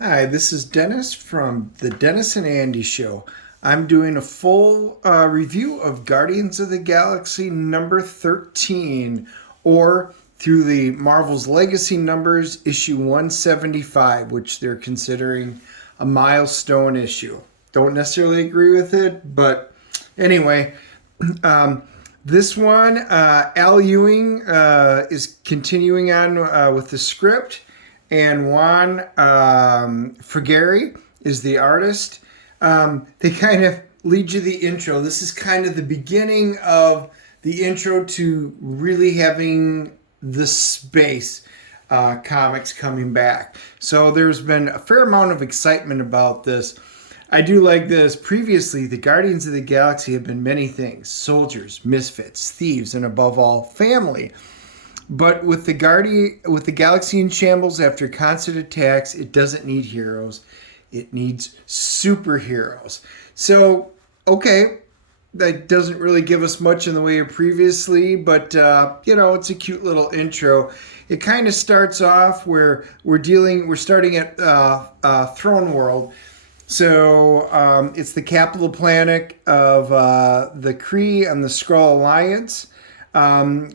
Hi, this is Dennis from the Dennis and Andy Show. I'm doing a full review of Guardians of the Galaxy number 13, or through the Marvel's Legacy numbers, issue 175, which they're considering a milestone issue. Don't necessarily agree with it, but anyway, um, this one, Al Ewing is continuing on with the script, and Juan Frigeri is the artist. They kind of lead you the intro. This is kind of the beginning of the intro to really having the space comics coming back. So there's been a fair amount of excitement about this. I do like this. Previously, the Guardians of the Galaxy have been many things: soldiers, misfits, thieves, and above all, family. But with the galaxy in shambles after constant attacks, it doesn't need heroes. It needs superheroes. So, okay, that doesn't really give us much in the way of previously, but it's a cute little intro. It kind of starts off where we're starting at Throne World. So it's the capital planet of the Kree and the Skrull Alliance,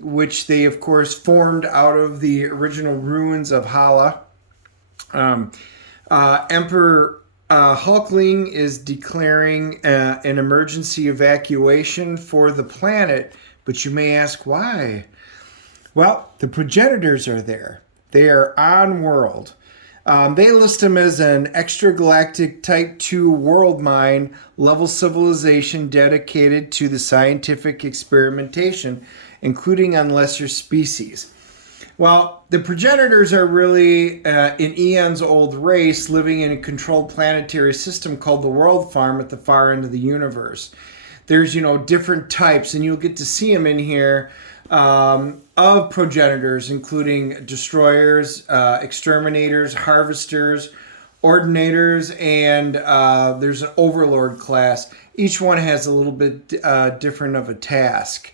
which they, of course, formed out of the original ruins of Hala. Emperor Hulkling is declaring an emergency evacuation for the planet, but you may ask why. Well, the Progenitors are there. They are on world. They list them as an extragalactic Type 2 world mine level civilization dedicated to the scientific experimentation, including on lesser species. Well, the Progenitors are really an eons-old race living in a controlled planetary system called the World Farm at the far end of the universe. There's, different types, and you'll get to see them in here, of progenitors, including destroyers, exterminators, harvesters, ordinators, and there's an overlord class. Each one has a little bit different of a task.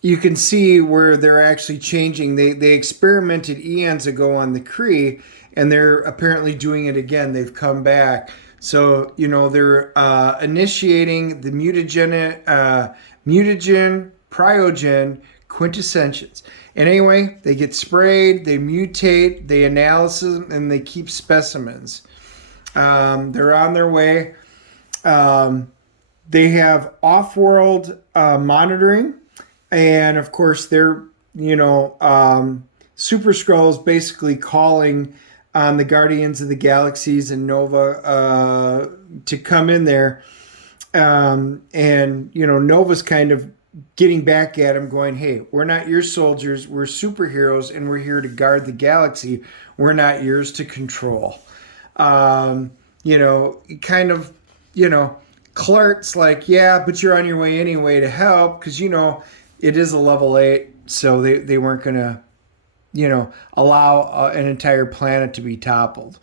You can see where they're actually changing. They experimented eons ago on the Kree, and they're apparently doing it again. They've come back. So, they're initiating the mutagen, priogen, quintessentials. And anyway, they get sprayed, they mutate, they analysis, and they keep specimens. They're on their way. They have off-world monitoring, and of course, they're Super Skrulls basically calling on the Guardians of the Galaxies and Nova to come in there, and Nova's kind of getting back at him, going, "Hey, we're not your soldiers. We're superheroes, and we're here to guard the galaxy. We're not yours to control." Kind of, Clark's like, "Yeah, but you're on your way anyway to help, because it is a level 8, so they weren't gonna, allow an entire planet to be toppled."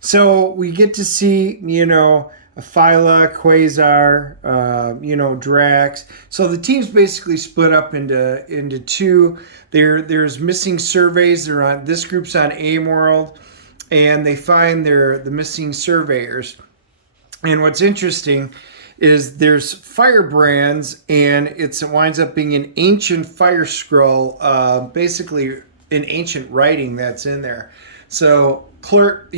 So we get to see, Phyla, Quasar, Drax. So the team's basically split up into two. There's missing surveys. This group's on AIM World, and they find the missing surveyors. And what's interesting is there's firebrands, and it winds up being an ancient fire scroll, basically an ancient writing that's in there. So Clerk,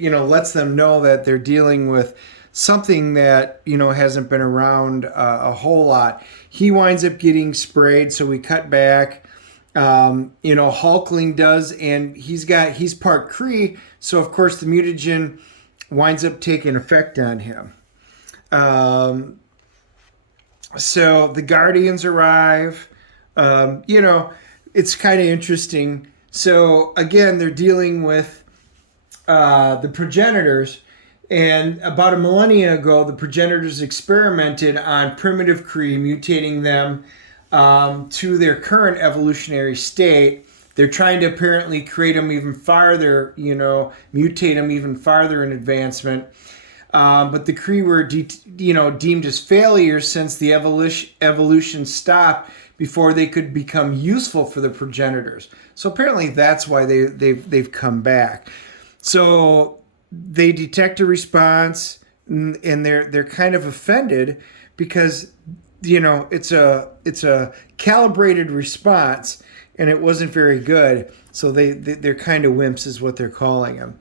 lets them know that they're dealing with something that hasn't been around a whole lot. He winds up getting sprayed, so we cut back. Hulkling does, and he's part Kree, so of course the mutagen winds up taking effect on him. So the Guardians arrive. It's kind of interesting. So again, they're dealing with the Progenitors, and about a millennia ago, the Progenitors experimented on primitive Kree, mutating them to their current evolutionary state. They're trying to apparently create them even farther, mutate them even farther in advancement. But the Kree were, deemed as failures since the evolution stopped before they could become useful for the progenitors. So apparently that's why they've come back. So they detect a response, and they're kind of offended because it's a calibrated response, and it wasn't very good. So they're kind of wimps, is what they're calling them.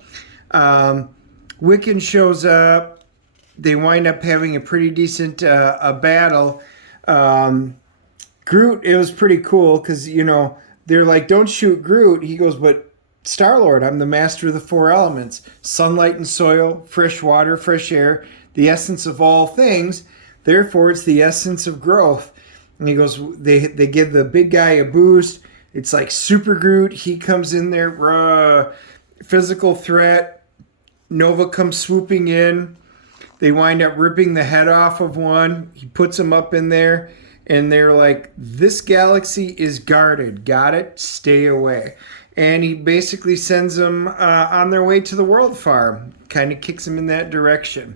Wiccan shows up. They wind up having a pretty decent a battle. Groot, it was pretty cool because they're like, "Don't shoot Groot." He goes, "But Star-Lord, I'm the master of the four elements: sunlight and soil, fresh water, fresh air, the essence of all things. Therefore, it's the essence of growth." And he goes, they give the big guy a boost. It's like Super Groot. He comes in there, physical threat. Nova comes swooping in. They wind up ripping the head off of one. He puts him up in there. And they're like, "This galaxy is guarded. Got it? Stay away." And he basically sends them on their way to the world farm. Kind of kicks them in that direction.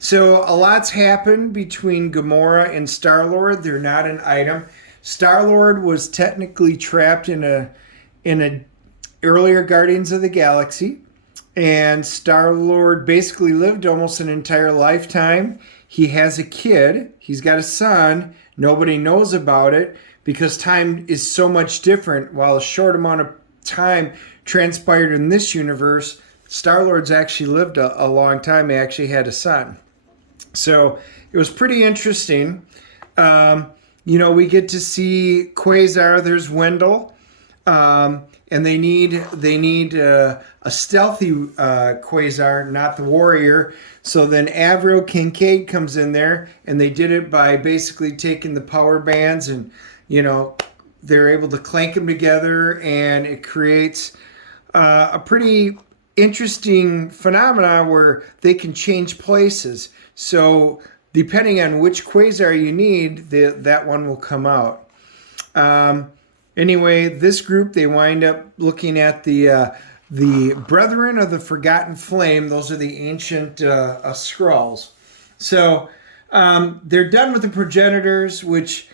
So a lot's happened between Gamora and Star-Lord. They're not an item. Star-Lord was technically trapped in a earlier Guardians of the Galaxy. And Star-Lord basically lived almost an entire lifetime. He has a kid. He's got a son. Nobody knows about it because time is so much different. While a short amount of time transpired in this universe, Star-Lord's actually lived a long time. He actually had a son. So it was pretty interesting. We get to see Quasar. There's Wendell. And they need a stealthy Quasar, not the warrior. So then Avril Kincaid comes in there, and they did it by basically taking the power bands and, they're able to clank them together, and it creates a pretty interesting phenomena where they can change places. So depending on which Quasar you need, that one will come out. Anyway, this group, they wind up looking at the Brethren of the Forgotten Flame. Those are the ancient Skrulls. So they're done with the Progenitors, which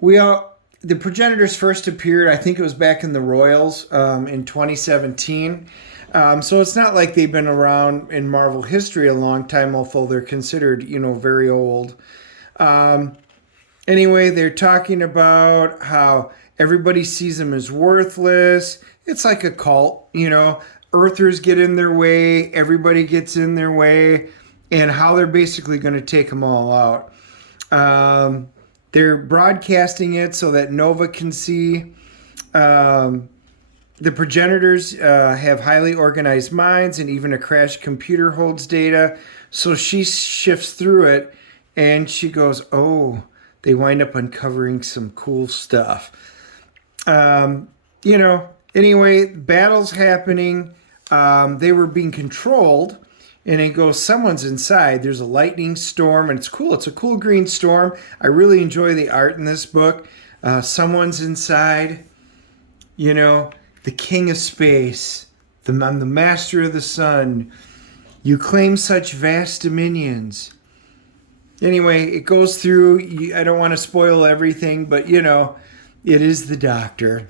the Progenitors first appeared, I think it was back in the Royals in 2017. So it's not like they've been around in Marvel history a long time, although they're considered, very old. Anyway, they're talking about how everybody sees them as worthless. It's like a cult, Earthers get in their way, everybody gets in their way, and how they're basically going to take them all out. They're broadcasting it so that Nova can see. The Progenitors have highly organized minds, and even a crashed computer holds data. So she shifts through it, and she goes, "Oh," they wind up uncovering some cool stuff. Anyway, battle's happening. They were being controlled, and it goes, someone's inside. There's a lightning storm, and it's cool. It's a cool green storm. I really enjoy the art in this book. Someone's inside, the king of space. I'm the master of the sun. You claim such vast dominions. Anyway, it goes through. I don't want to spoil everything, but, it is the Doctor.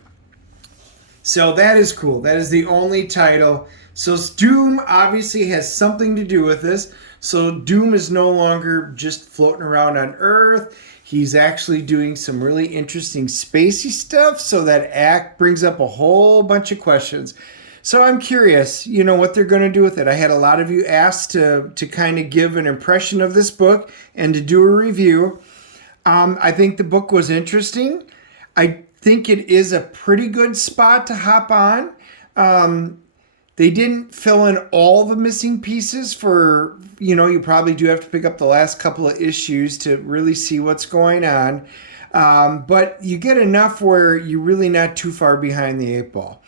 So that is cool. That is the only title. So Doom obviously has something to do with this. So Doom is no longer just floating around on Earth. He's actually doing some really interesting spacey stuff. So that act brings up a whole bunch of questions. So I'm curious, what they're going to do with it. I had a lot of you ask to kind of give an impression of this book and to do a review. I think the book was interesting. I think it is a pretty good spot to hop on. They didn't fill in all the missing pieces for, you probably do have to pick up the last couple of issues to really see what's going on. But you get enough where you're really not too far behind the eight ball.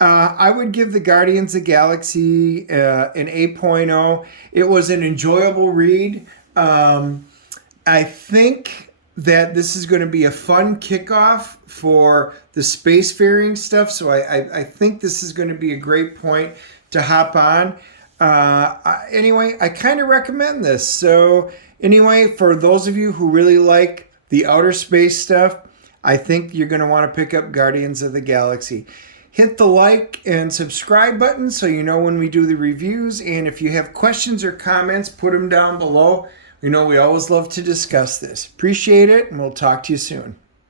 I would give the Guardians of the Galaxy an 8.0. It was an enjoyable read. I think that this is going to be a fun kickoff for the spacefaring stuff. So I think this is going to be a great point to hop on. Anyway, I kind of recommend this. So anyway, for those of you who really like the outer space stuff, I think you're going to want to pick up Guardians of the Galaxy. Hit the like and subscribe button so you know when we do the reviews. And if you have questions or comments, put them down below. We always love to discuss this. Appreciate it, and we'll talk to you soon.